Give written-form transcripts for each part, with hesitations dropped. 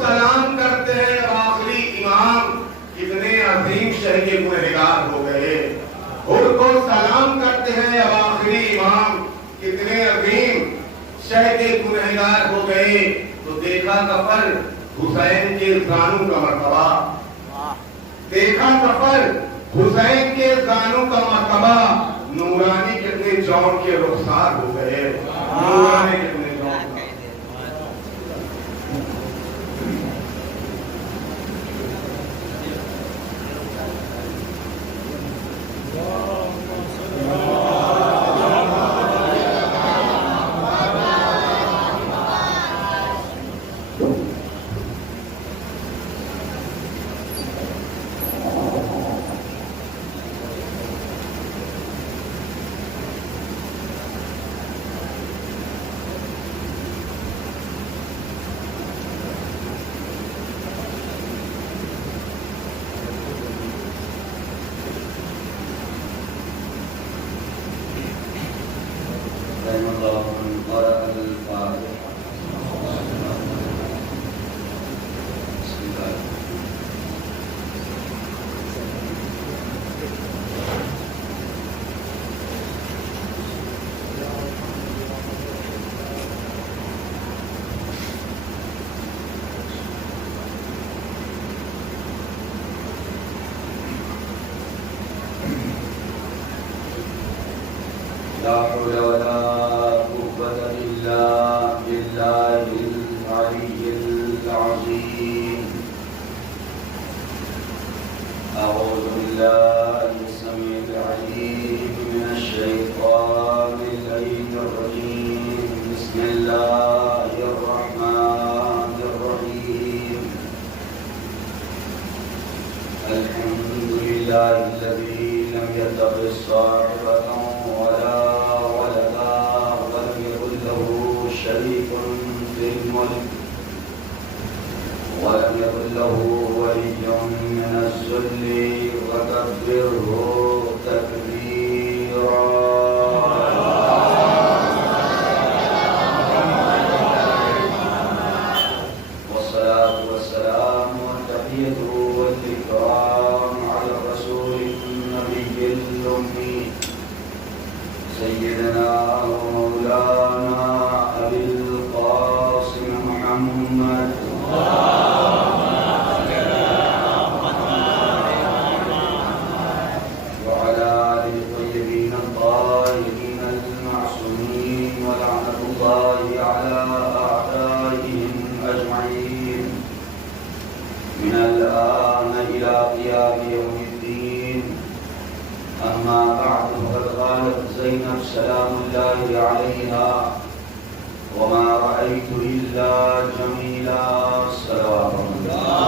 سلام کرتے ہیں آخری امام کتنے عظیم شہ کے گنہگار ہو گئے. حر کو سلام کرتے ہیں اب آخری امام کتنے عظیم شہ کے گنہگار ہو گئے. تو دیکھا سفر حسین کے زانوں کا مرتبہ, دیکھا سفر حسین کے زانوں کا مرتبہ. نورانی کتنے جون کے رخسار ہو گئے, نورانی کتنے جون. لا حول ولا قوة إلا بالله العلي العظيم. أعوذ بالله السميع العليم من الشيطان اللعين الرجيم. بسم الله الرحمن الرحيم. الحمد لله الذي لم يتخذ صاحبة ولا ولدا ولم يكن له شريك في الملك ولم يكن له ولي من الذل وكبره تكبيرا. والصلاة والسلام والتحية والإكرام على الرسول النبي الأمي سيدنا ومولانا أبي القاسم محمد وعلى آله الطيبين الطاهرين المعصومين ولعنة الله على أعدائهم أجمعين من الآن إلى قيام يوم الدين. أما بعد فقد قالت زينب سلام الله عليها وما رأيت إلا جميلا صلوات الله.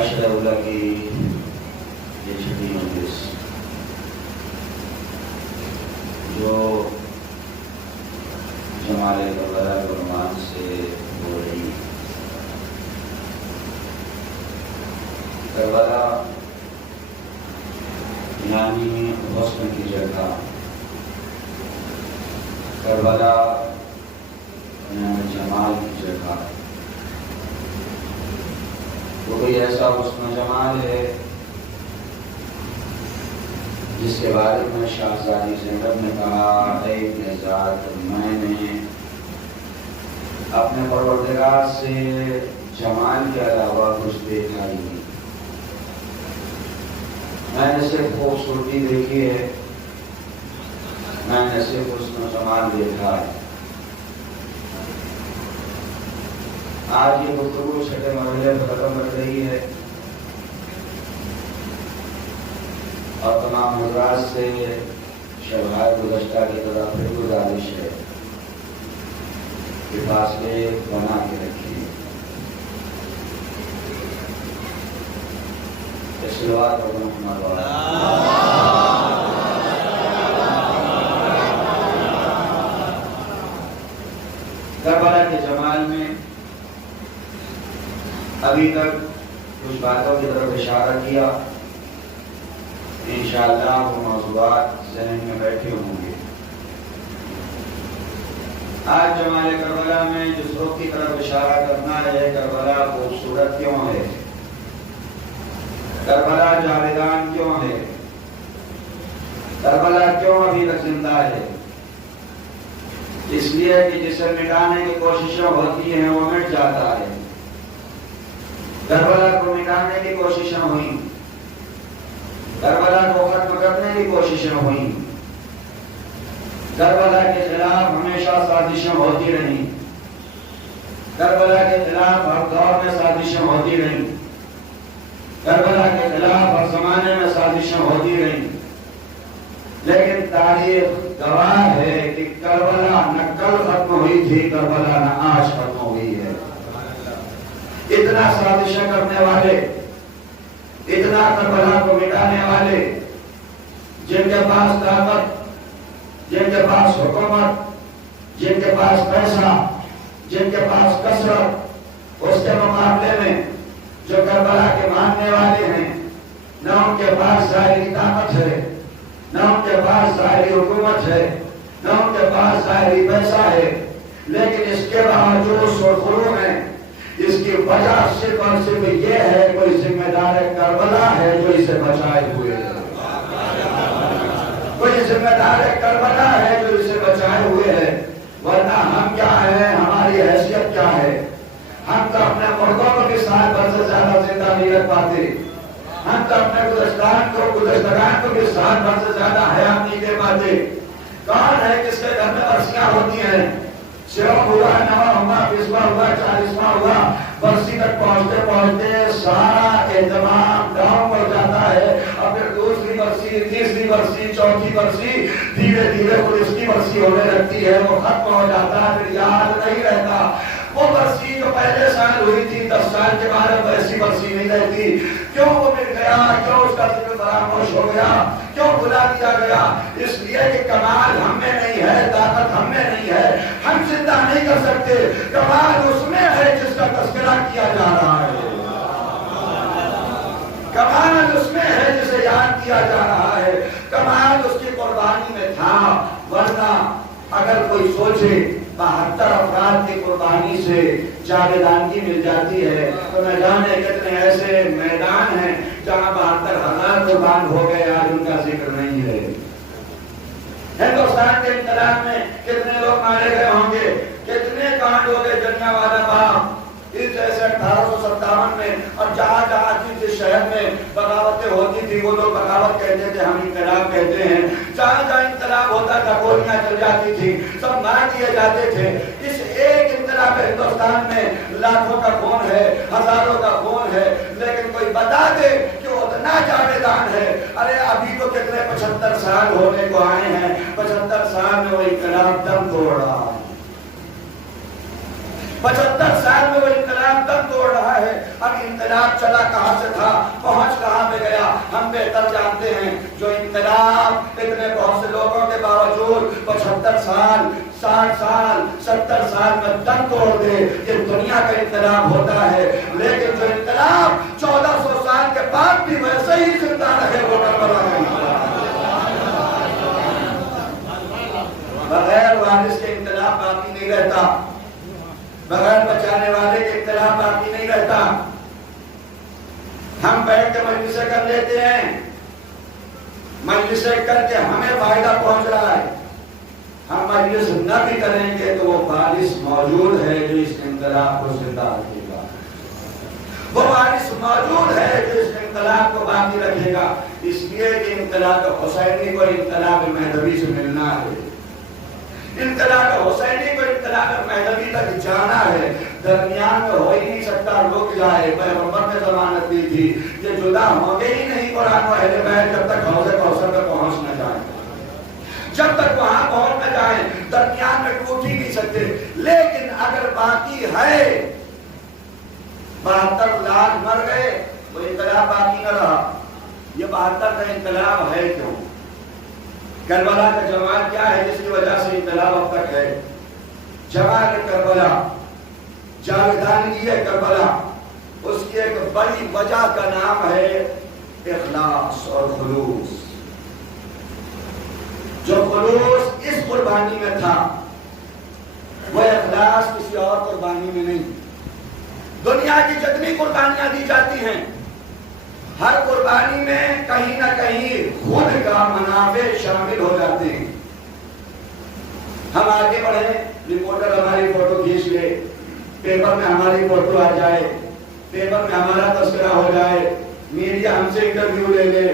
أشهد لك يجدي مجلس جو جمال کربلا کے عنوان سے ہو رہی. کربلا یعنی حسن کی جگہ, کربلا یعنی جمال کی جگہ. وہ کوئی ایسا حسن و جمال ہے جس کے بارے میں شاہزادی زینب نے کہا, اے ابن ذات, میں نے اپنے پروردگار سے جمال کے علاوہ کچھ دیکھا ہی نہیں. میں نے صرف خوبصورتی دیکھی ہے, میں نے صرف حسن و جمال دیکھا ہے. آج یہ گفتگو چھٹے مرحلے پر ختم کر رہی ہے اور تمام حضرات سے شبہات گزشتہ کی طرح پھر گزارش ہے کہ فاصلے بنا کے رکھیے. صلوات محمد کربلا کے جمال میں ابھی تک کچھ باتوں کی طرف اشارہ کیا. انشاءاللہ وہ موضوعات ذہن میں بیٹھے ہوں گے. آج جمال کربلا میں جس رخ کی طرف اشارہ کرنا ہے، کربلا خوبصورت کیوں ہے، کربلا جاویدان کیوں ہے، کربلا کیوں ابھی تک زندہ ہے؟ اس لیے کہ جسے مٹانے کی کوششیں ہوتی ہیں وہ مٹ جاتا ہے۔ کربلا کو مٹانے کی کوششیں ہوئیں، کربلا کو ختم کرنے کی کوششیں ہوئیں، کربلا کے خلاف ہمیشہ سازشیں ہوتی رہیں، کربلا کے خلاف ہر دور میں سازشیں ہوتی رہیں، کربلا کے خلاف ہر زمانے میں سازشیں ہوتی رہیں، لیکن تاریخ گواہ ہے کہ کربلا نہ کل ختم ہوئی تھی، کربلا نہ آج ختم ہوئی ہے۔ اتنا سازشیں کرنے والے، اتنا کربلا کو مٹانے والے، جن کے پاس طاقت، جن کے پاس حکومت، جن کے پاس پیسہ، جن کے پاس کثرت، اس کے مقابلے میں جو کربلا کے ماننے والے ہیں، نہ ان کے پاس ظاہری طاقت ہے، نہ ان کے پاس ظاہری حکومت ہے، نہ ان کے پاس ظاہری پیسہ ہے، لیکن اس کے باوجود سرخرو ہیں۔ اس کی وجہ صرف اور صرف یہ ہے، کوئی ذمہ دار کربلا ہے جو اسے بچائے ہوئے ہے، کوئی ذمہ دار کربلا ہے جو اسے بچائے ہوئے ہے، ورنہ ہم کیا ہیں، ہماری حیثیت کیا ہے؟ ہم تو اپنے مردوں کو بھی سال بھر سے زیادہ زندہ نہیں رکھ پاتے، ہم تو اپنے گزشتگان کو بھی سال بھر سے زیادہ حیات نہیں دے پاتے۔ کون ہے کس کے گھر میں برسیاں ہوتی ہیں، سیون ہوا، نواں ہوا، 20واں ہوا، 40واں ہوا، برسی تک پہنچتے پہنچتے سارا اہتمام ڈاؤن ہو جاتا ہے، اور پھر دوسری برسی، تیسری برسی، چوتھی برسی، دھیرے دھیرے خود اس کی برسی ہونے لگتی ہے، وہ ختم ہو جاتا ہے، پھر یاد نہیں رہتا۔ وہ برسی جو پہلے سال ہوئی تھی، 10 سال کے بعد اب ایسی برسی نہیں رہتی۔ کیوں وہ مل گیا؟ کیوں اس کا ذکر فراموش ہو گیا؟ کیوں بھلا دیا گیا؟ اس لیے کہ کمال ہم میں نہیں ہے، طاقت ہم میں نہیں ہے، ہم زندہ نہیں کر سکتے۔ کمال اس میں ہے جس کا تذکرہ کیا جا رہا ہے، کمال اس میں ہے جسے یاد کیا جا رہا ہے، کمال اس کی قربانی میں تھا۔ ورنہ اگر کوئی سوچے 72 افراد کی قربانی سے جاویدانگی مل جاتی ہے، تو نہ جانے کتنے ایسے میدان ہیں جہاں 72,000 قربان ہو گئے، آج ان کا ذکر نہیں ہے۔ ہندوستان کے انقلاب میں کتنے لوگ مارے گئے ہوں گے، کتنے کانڈ ہو گئے جلیانوالہ باغ اس جیسے 1857 میں، اور جہاں جہاں جس شہر میں بغاوتیں ہوتی تھی وہ لوگ بغاوت کہتے تھے، ہم انقلاب کہتے ہیں۔ جہاں جہاں انقلاب ہوتا تھا گولیاں چل جاتی تھی، سب مار دیے جاتے تھے۔ اس ایک انقلاب ہندوستان میں لاکھوں کا خون ہے، ہزاروں کا خون ہے، لیکن کوئی بتا دے کہ اتنا جاویدان ہے۔ ارے ابھی تو کتنے 75 سال ہونے کو آئے ہیں، 75 سال میں وہ انقلاب دم توڑ رہا ہے، 75 سال میں وہ انقلاب دم توڑ رہا ہے۔ اب انقلاب چلا کہاں سے تھا، پہنچ کہاں پہ گیا، ہم بہتر جانتے ہیں۔ جو انقلاب اتنے بہت سے لوگوں کے باوجود 75 سال، 60 سال، 70 سال میں دم توڑ دے، یہ دنیا کا انقلاب ہوتا ہے۔ لیکن جو انقلاب 1400 سال کے بعد بھی ویسے ہی زندہ رہے، وہ کربلا کا انقلاب۔ بغیر وارث کے انقلاب باقی نہیں رہتا، بغیر بچانے والے کے انقلاب باقی نہیں رہتا۔ ہم بیٹھ کے مجلسیں کر لیتے ہیں، مجلسیں کر کے ہمیں فائدہ پہنچ رہا ہے، ہم مجلس نہ بھی کریں گے تو وہ وارث موجود ہے جو اس انقلاب کو زندہ رکھے گا، وہ وارث موجود ہے جو اس انقلاب کو باقی رکھے گا۔ اس لیے کہ انقلاب حسینی کو انقلاب مہدوی سے ملنا ہے، انقلاب حسینی کو انقلاب مہدوی تک جانا ہے، درمیان میں ہو ہی نہیں سکتا، رک جائے۔ پیغمبر نے ضمانت دی تھی کہ جدا ہوں گے ہی نہیں قرآن و اہل بیت جب تک حوض کوثر پہ پہنچ نہ جائیں، جب تک وہاں پہنچ نہ جائیں، درمیان میں ٹوٹ ہی نہیں سکتے۔ لیکن اگر باقی ہے، 72 لاکھ مر گئے، وہ انقلاب باقی نہ رہا۔ یہ 72 کا انقلاب ہے کیوں؟ کربلا کا جمال کیا ہے جس کی وجہ سے انقلاب اب تک ہے؟ جمال کربلا، جاویدانگی ہے کربلا، اس کی ایک بڑی وجہ کا نام ہے اخلاص اور خلوص۔ جو خلوص اس قربانی میں تھا، قربانی میں نہیں. دنیا کی جتنی قربانیاں دی جاتی ہیں ہر قربانی میں کہیں نہ کہیں خود کا منافع شامل ہو جاتے ہیں. ہم آگے بڑھیں, رپورٹر ہماری فوٹو کھینچ لے, پیپر میں ہماری فوٹو آ جائے, پیپر میں ہمارا تذکرہ ہو جائے, میڈیا ہم سے انٹرویو لے لے,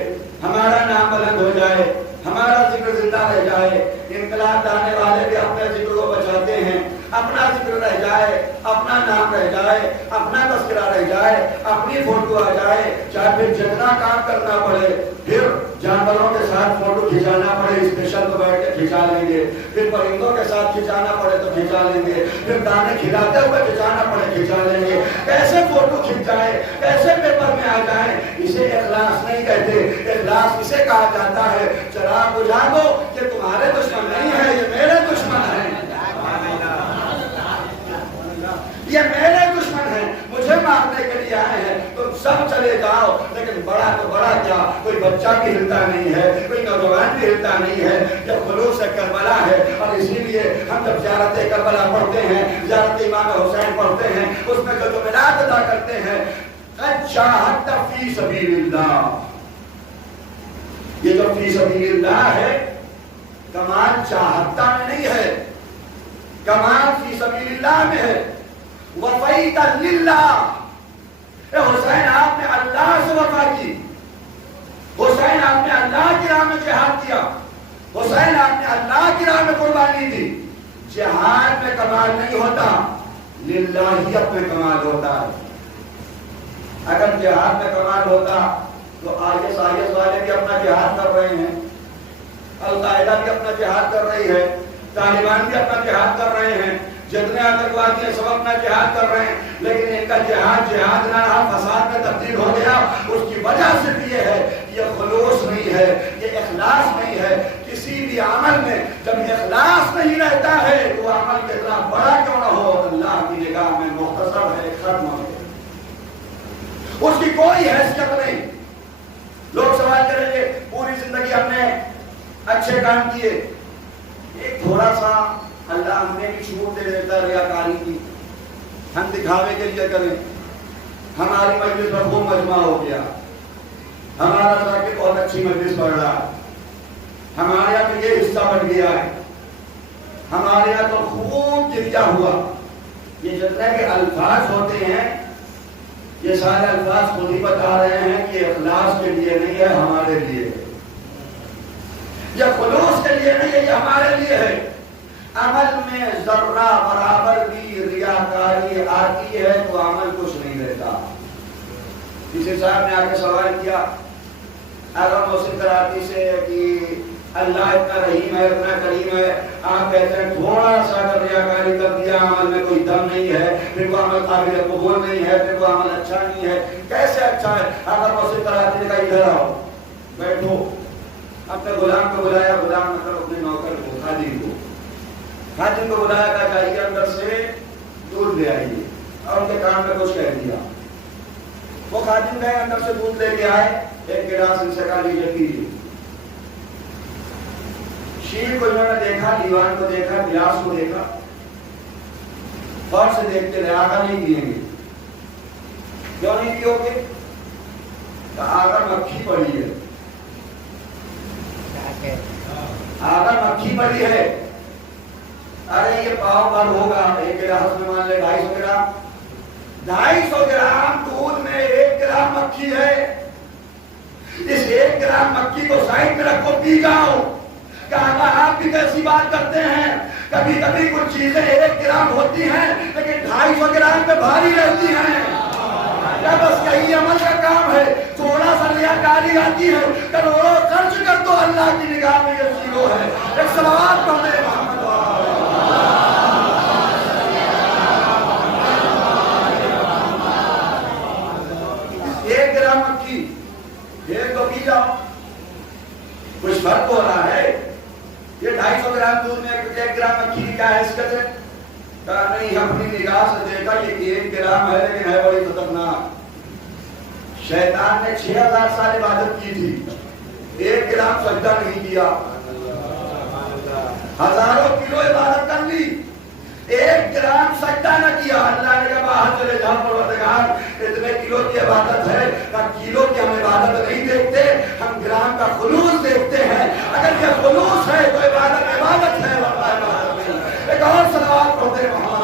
ہمارا نام بلند ہو جائے, ہمارا ذکر زندہ رہ جائے. انقلاب لانے والے بھی اپنے ذکر کو بچاتے ہیں, اپنا ذکر رہ جائے, اپنا نام رہ جائے, اپنا تذکرہ رہ جائے, اپنی فوٹو آ جائے, چاہے پھر جتنا کام کرنا پڑے, پھر جانوروں کے ساتھ فوٹو کھینچانا پڑے اسپیشل تو بیٹھ کے کھینچا لیں گے, پھر پرندوں کے ساتھ کھینچانا پڑے تو کھینچا لیں گے, پھر دانے کھلاتے ہوئے کھینچانا پڑے کھینچا لیں گے. کیسے فوٹو کھینچ جائے, کیسے پیپر میں آ جائے, اسے اخلاص نہیں کہتے. اخلاص اسے کہا جاتا ہے چراغ بجھا دو کہ تمہارے دشمن نہیں ہے, یہ میرے دشمن ہیں, یہ میرے دشمن ہیں, مجھے مارنے کے لیے آئے ہیں, تم سب چلے جاؤ. لیکن بڑا تو بڑا کیا, کوئی بچہ بھی ہلتا نہیں ہے, کوئی نوجوان بھی ہلتا نہیں ہے. جب خلوص کربلا ہے, اور اسی لیے ہم جب زیارت کربلا پڑھتے ہیں, زیارت امام حسین پڑھتے ہیں, اس میں جو جملات ادا کرتے ہیں, قد جاہدت فی سبیل اللہ. یہ جو فی سبیل اللہ ہے, کمال چاہتا میں نہیں ہے, کمال فی سبیل اللہ میں ہے. وفیت للہ, اے حسین آپ نے اللہ سے وفا کی, حسین آپ نے اللہ کی راہ میں جہاد کیا, حسین آپ نے اللہ کی راہ میں قربانی دی. جہاد میں کمال نہیں ہوتا, للہیت میں کمال ہوتا ہے. اگر جہاد میں کمال ہوتا تو آئیس والے بھی اپنا جہاد کر رہے ہیں, القاعدہ بھی اپنا جہاد کر رہی ہے, طالبان بھی اپنا جہاد کر رہے ہیں, جتنے آتنکوادی ہیں سب اپنا جہاد کر رہے ہیں, لیکن ان کا جہاد نہ رہا, فساد میں تبدیل ہو گیا. اس کی وجہ صرف یہ ہے, یہ خلوص نہیں ہے, یہ اخلاص نہیں ہے. کسی بھی عمل میں جب اخلاص نہیں رہتا ہے تو عمل کتنا بڑا کیوں نہ ہو, اللہ کی نگاہ میں مختصر ہے, ختم ہے, اس کی کوئی حیثیت نہیں. لوگ سوال کریں گے پوری زندگی ہم نے اچھے کام کیے, ایک تھوڑا سا اللہ ہمیں بھی چھوٹ دے دیتا ریاکاری کی, ہم دکھاوے کے لیے کریں. ہماری مجلس پر خوب مجمع ہو گیا, ہمارا ذاکر بہت اچھی مجلس پڑھ رہا ہے, ہمارے یہاں تو یہ حصہ بن گیا ہے, ہمارے یہاں تو خوب گریا ہوا. یہ جتنے کے الفاظ ہوتے ہیں یہ سارے الفاظ خود ہی بتا رہے ہیں کہ اخلاص کے لیے نہیں ہے, ہمارے لیے, یہ خلوص کے لیے نہیں ہے, یہ ہمارے لیے ہے. عمل میں ذرہ برابر بھی ریاکاری آتی ہے تو عمل کچھ نہیں رہتا. کسی صاحب نے آگے سوال کیا, اگر محسن کراتی سے کہ اللہ اتنا رحیم ہے, اتنا کریم ہے, آپ کہتے ہیں تھوڑا سا اگر ریاکاری کر دیا, عمل میں کوئی دم نہیں ہے, پھر وہ عمل قابل قبول نہیں ہے, پھر وہ عمل اچھا نہیں ہے. کیسے اچھا ہے؟ اگر محسن کراتی نے کہا ادھر آؤ, بیٹھو, اپنے غلام کو بلایا, غلام مطلب اپنے نوکر کو, خادم کو, خادم کو بلایا, کہا جائیے اندر سے دودھ لے آئیے, اور ان کے کام میں کچھ کہہ دیا. وہ خادم گئے, اندر سے دودھ لے کے آئے, ایک گلاس ان سے کہا لیجیے پیجیے. شیر کو انہوں نے دیکھا, دیوان کو دیکھا, گلاس کو دیکھا, اور سے دیکھتے رہے, آگا نہیں پیئیں گے. کیوں نہیں پیو گے؟ آگا مکھی پڑی ہے, آگا مکھی پڑی ہے. ارے یہ پاؤ بھر ہوگا, ایک گلاس میں مان لے 250 گرام, 250 گرام دودھ میں 1 گرام مکھی ہے. اس 1 گرام مکھی کو سائڈ میں رکھو, پی جاؤ. کہا آپ بھی کیسی بات کرتے ہیں, کبھی کبھی کچھ چیزیں 1 گرام ہوتی ہیں لیکن 250 گرام پہ بھاری رہتی ہیں. بس یہی عمل کا کام ہے, تھوڑا سا ریاکاری آتی ہے, کروڑوں خرچ کر دو, اللہ کی نگاہ میں یہ زیرو ہے. ایک صلوات پڑھ لے محمد. 1 گرام مکھی, ایک تو پی جاؤ, کچھ فرق ہو رہا ہے. یہ 250 گرام دودھ میں 1 گرام مکھی کی کیا حیثیت ہے؟ کہا نہیں, اپنی نگاہ سے دیکھا یہ 1 گرام ہے لیکن ہے بڑی خطرناک. شیطان نے 6000 سال عبادت کی تھی, 1 گرام سجدہ نہیں کیا, ہزاروں کلو عبادت کر لی, 1 گرام سجدہ نہ کیا. اللہ عبادت ہے، نہ کلو کی ہم عبادت نہیں دیکھتے، ہم گرام کا خلوص دیکھتے ہیں. اگر یہ خلوص ہے تو عبادت عبادت ہے ورنہ عبادت نہیں. ایک اور صلوات پڑھتے ہیں محمد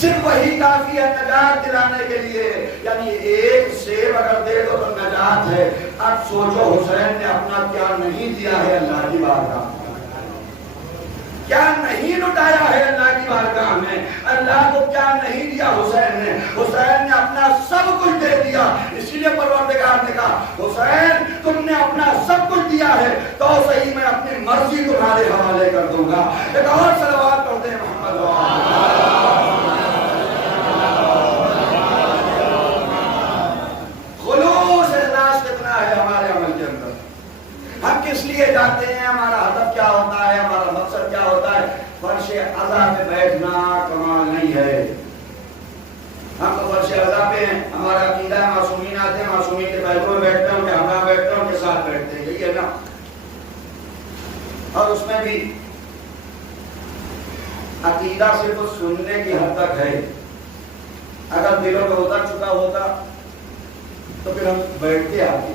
صرف وہی کافی ہے نجات دلانے کے لیے. یعنی ایک سیب اگر دے دو تو نجات ہے. اب سوچو حسین نے اپنا کیا نہیں دیا ہے اللہ کی بارگاہ میں, کیا نہیں لٹایا ہے اللہ کی بارگاہ میں. اللہ کو کیا نہیں دیا حسین نے؟ حسین نے اپنا سب کچھ دے دیا. اسی لیے پروردگار نے کہا حسین تم نے اپنا سب کچھ دیا ہے تو صحیح میں اپنی مرضی تمہارے حوالے کر دوں گا. ایک اور صلوات پڑھتے ہیں محمد خلوص اخلاص کتنا ہے ہمارے عمل کے اندر. ہم کس لیے جاتے ہیں؟ ہمارا ہدف کیا ہوتا ہے؟ ہمارا مقصد کیا ہوتا ہے؟ فرش عزا پہ بیٹھنا کمال نہیں ہے. ہم تو فرش عزا پہ ہیں. ہمارا عقیدہ ہے معصومین آتے ہیں, معصومین کے بیٹھوں میں بیٹھتے ہیں, ان کے ہمراہ بیٹھتے ہیں, ان کے ساتھ بیٹھتے ہیں. یہی ہے نا. اور اس میں بھی عقیدہ صرف سننے کی حد تک ہے. اگر دلوں میں اتر چکا ہوتا تو پھر ہم بیٹھتے آتے.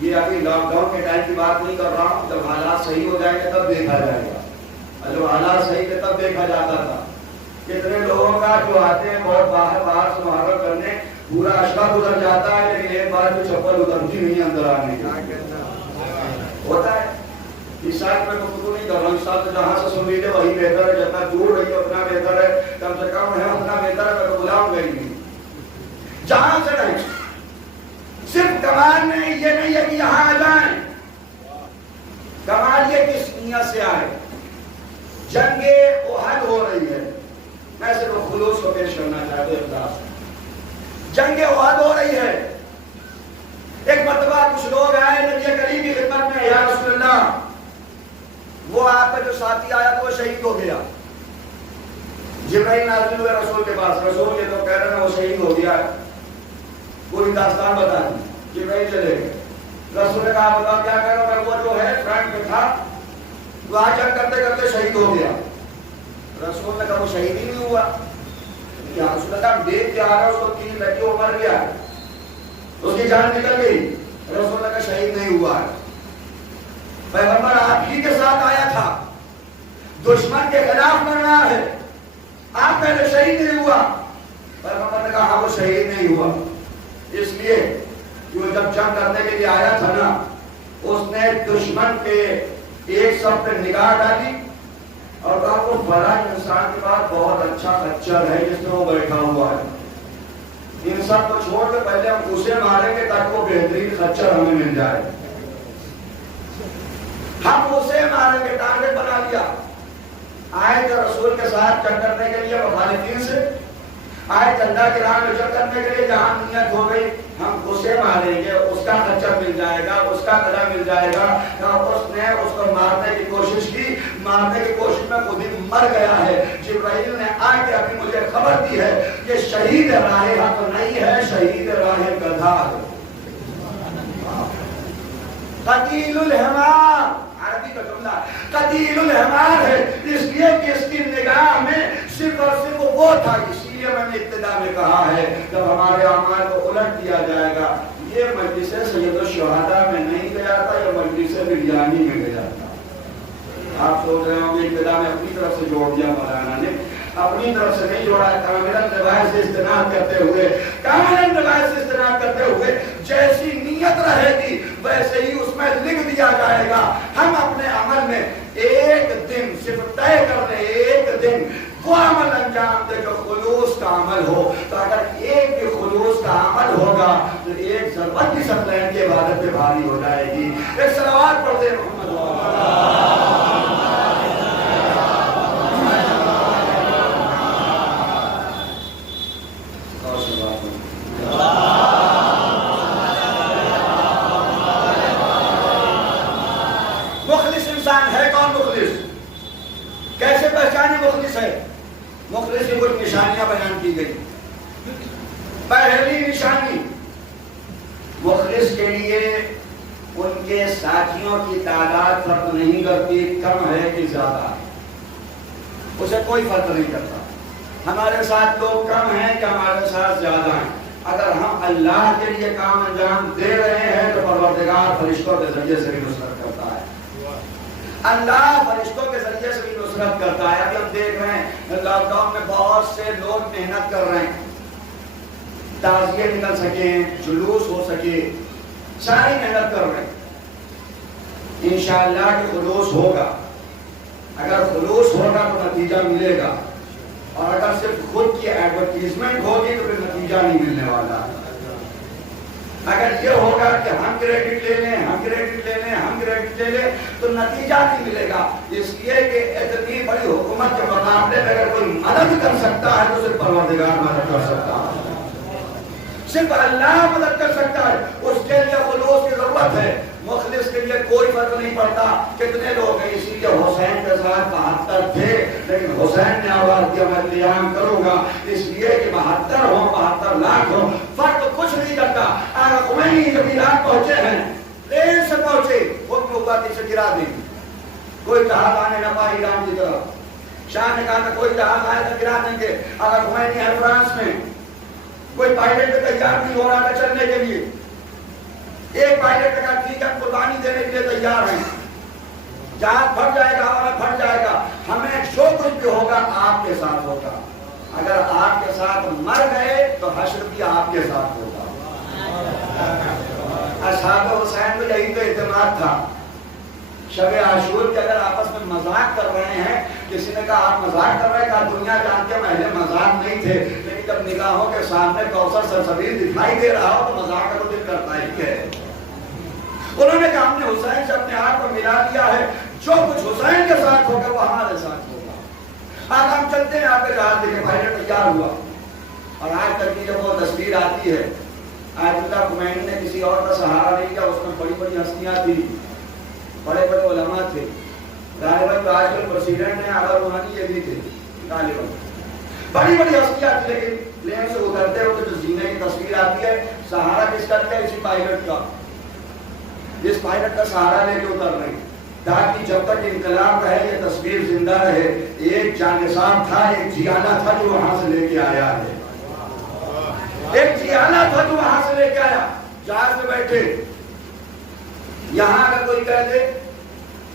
یہ ابھی لاک ڈاؤن کے ٹائم کی بات نہیں کر رہا ہوں. جب حالات صحیح ہو جائیں گے تب دیکھا جائے گا. جب حالات صحیح تھے تب دیکھا جاتا تھا. کتنے لوگوں کا جو آتے ہیں بہت باہر سے محرم کرنے, پورا اشرا گزر جاتا ہے لیکن ایک بار جو چپل اترتی نہیں اندر آنے کی ہوتا ہے. اس سال میں گفتگو نہیں کر رہا ہوں. اس سال تو جہاں سے سن لیجیے وہی بہتر ہے. جتنا دور رہی اتنا بہتر ہے. کم سے کم ہے اتنا بہتر ہے. میں تو بلاؤں گا ہی نہیں. جہاں سے نہیں, صرف کمال میں یہ نہیں ہے کہ یہاں آ جائیں. کمال یہ کس نیت سے آئے. جنگ احد ہو رہی ہے. میں صرف خلوص کو پیش کرنا چاہتا ہوں. جنگ احد ہو رہی ہے. ایک مرتبہ کچھ لوگ آئے نبی کریم کی خدمت میں, یا رسول اللہ وہ آپ کا جو ساتھی آیا تو وہ شہید ہو گیا. جبرائیل نازل ہوئے رسول کے پاس. رسول یہ تو کہہ رہے ہیں وہ شہید ہو گیا. پوری داستان بتا دی. جبرائیل چلے گئے. رسول نے کہا بتا کیا کہہ رہا ہوں. وہ جو ہے فرنٹ پہ تھا وہ آجا کرتے کرتے شہید ہو گیا. رسول نے کہا وہ شہید ہی نہیں ہوا. یا رسول اللہ ہم دیکھ کے آ رہا اس کو 3 لگی وہ مر گیا, اس کی جان نکل گئی. رسول اللہ کا شہید نہیں ہوا ہے. پیغمبر آپ ہی کے ساتھ آیا تھا, دشمن کے خلاف لڑ رہا ہے, آپ پہلے شہید نہیں ہوا. پیغمبر نے کہا وہ شہید نہیں ہوا. اس لیے کہ وہ جب جنگ کرنے کے لیے آیا تھا نا, اس نے دشمن کے ایک صف پہ نگاہ ڈالی اور کہا وہ بڑا انسان کے بعد بہت اچھا خچر ہے جس میں وہ بیٹھا ہوا ہے. ان سب کو چھوڑ کے پہلے ہم اسے ماریں گے تاکہ وہ بہترین خچر ہمیں مل جائے. ہم اسے ماریں گے, ٹارگٹ بنا لیا. آئے تو رسول کے ساتھ جنگ کرنے کے لیے مخالفین سے آئے, چندہ کی راہ میں جنگ کرنے کے لیے. جہاں نیت ہو گئی ہم اسے ماریں گے, اس کا خچر مل جائے گا, اس کا گلا مل جائے گا. اس نے اس کو مارنے کی کوشش کی. مارنے کی کوشش میں خود ہی مر گیا ہے. جبرائیل نے آ کے ابھی مجھے خبر دی ہے کہ شہید راہ حق نہیں ہے, شہید راہ گدھا ہے. قتیل الحمار عربی کا جملہ قتیل الحمار ہے. اس لیے کہ اس کی نگاہ میں صرف اور صرف وہ تھا. اسی لیے میں نے ابتدا میں کہا ہے جب ہمارے اعمال کو الٹ دیا جائے گا, یہ مجلس سید الشہداء میں نہیں گیا تھا, یہ مجلس بریانی میں گیا تھا. آپ سوچ رہے ہوں گے ابتدا میں اپنی طرف سے جوڑ دیا. مولانا نے اپنی طرف سے نہیں جوڑا, کامل روایت سے استناد کرتے ہوئے, کامل روایت سے استناد کرتے ہوئے جیسی نیت رہے گی ویسے ہی اس میں لکھ دیا جائے گا. ہم اپنے عمل میں ایک دن صرف طے کر لیں, ایک دن وہ عمل انجام دے جو خلوص کا عمل ہو. تو اگر ایک بھی خلوص کا عمل ہوگا تو ایک ضرورت کی سطلین کی عبادت پہ بھاری ہو جائے گی. ایک صلوات پڑھ دیں محمد. مخلص انسان ہے کون؟ مخلص کیسے پہچانے مخلص ہے؟ مخلص کی کچھ نشانیاں بیان کی گئی. پہلی نشانی, مخلص کے لیے ان کے ساتھیوں کی تعداد فرق نہیں کرتی, کم ہے کہ زیادہ, اسے کوئی فرق نہیں کرتا. ہمارے ساتھ لوگ کم ہیں کہ ہمارے ساتھ زیادہ ہیں. اگر ہم اللہ کے لیے کام انجام دے رہے ہیں تو پروردگار فرشتوں کے ذریعے سے بھی نصرت کرتا ہے. اللہ فرشتوں کے ذریعے سے بھی نصرت کرتا ہے. ابھی ہم دیکھ رہے ہیں لاک ڈاؤن میں بہت سے لوگ محنت کر رہے ہیں, تعزیے نکل سکیں, جلوس ہو سکے, ساری محنت کر رہے ہیں. انشاءاللہ کہ خلوص ہوگا. اگر خلوص ہوگا تو نتیجہ ملے گا. اور اگر صرف خود کی ایڈورٹیزمنٹ ہوگی تو پھر نتیجہ نہیں ملنے والا. اگر یہ ہوگا کہ ہم کریڈٹ لے لیں ہم کریڈٹ لے لیں ہم کریڈٹ لے لیں تو نتیجہ نہیں ملے گا. اس لیے کہ اتنی بڑی حکومت کے مقابلے میں اگر کوئی مدد کر سکتا ہے تو صرف پروردگار مدد کر سکتا ہے, صرف اللہ مدد کر سکتا ہے. اس کے لیے خلوص کی ضرورت ہے. مخلص کے لیے کوئی فرق نہیں پڑتا کتنے لوگ ہیں. اسی لیے حسین کے ساتھ 72 تھے لیکن حسین نے آواز دیا میں قیام کروں گا, اس لیے کہ 72 ہو 72 لاکھ ہو فرق کچھ نہیں کرتا. خمینی جب ایران پہنچے ہیں ٹرین سے پہنچے وہ حکومت سے گرا دیں کوئی جہاز آنے نہ پائے ایران کی طرف. شاہ نے کہا کہ کوئی جہاز آئے تو گرا دیں گے. اگر خمینی ہے فرانس میں کوئی پائلٹ پہ تیار نہیں ہو رہا تھا چلنے کے لیے, ایک پائلٹ نے کہا ٹھیک ہے قربانی دینے کے لیے تیار ہیں, جہاز پھٹ جائے گا ہمارا پھٹ جائے گا, ہمیں جو کچھ بھی ہوگا آپ کے ساتھ ہوگا. اگر آپ کے ساتھ مر گئے تو حشر بھی آپ کے ساتھ ہوگا. اصحاب حسین کو یہی تو اعتماد تھا. شب عاشور کے اگر آپس میں مذاق کر رہے ہیں, کسی نے کہا آپ مذاق کر رہے ہیں, کہا دنیا جانتے ہیں پہلے مذاق نہیں تھے لیکن جب نگاہوں کے سامنے کوثر سلسبیل دکھائی دے رہا ہو تو مذاق کا تو دل کرتا ہی ہے. انہوں نے کہا ہم نے حسین سے اپنے آپ کو ملا دیا ہے, جو کچھ حسین کے ساتھ ہوگا وہ ہمارے ساتھ ہوگا. آج ہم چلتے ہیں آپ کے جہاز دیکھیں پائلٹ تیار ہوا اور آج تک کی جب وہ تصویر آتی ہے آیت اللہ خمینی نے کسی اور کا سہارا نہیں کیا. اس میں بڑی بڑی ہستیاں تھی, بڑے بڑے علماء تھے. غالباً جو آج کل پریزیڈنٹ ہیں اگر روحانی یہ بھی تھے غالباً بڑی بڑی ہستیاں تھی. لیکن پلین سے اترتے ہوئے جو زینے کی تصویر آتی ہے سہارا کس کا کیا اسی پائلٹ کا, جس پائلٹ کا سہارا لے کے اتر رہے ہیں تاکہ جب تک انقلاب رہے یہ تصویر زندہ رہے. ایک جانصاف تھا, ایک جیانا تھا جو وہاں سے لے کے آیا ہے, ایک جیانا تھا جو وہاں سے لے کے آیا. جہاز میں بیٹھے یہاں اگر کوئی کہہ دے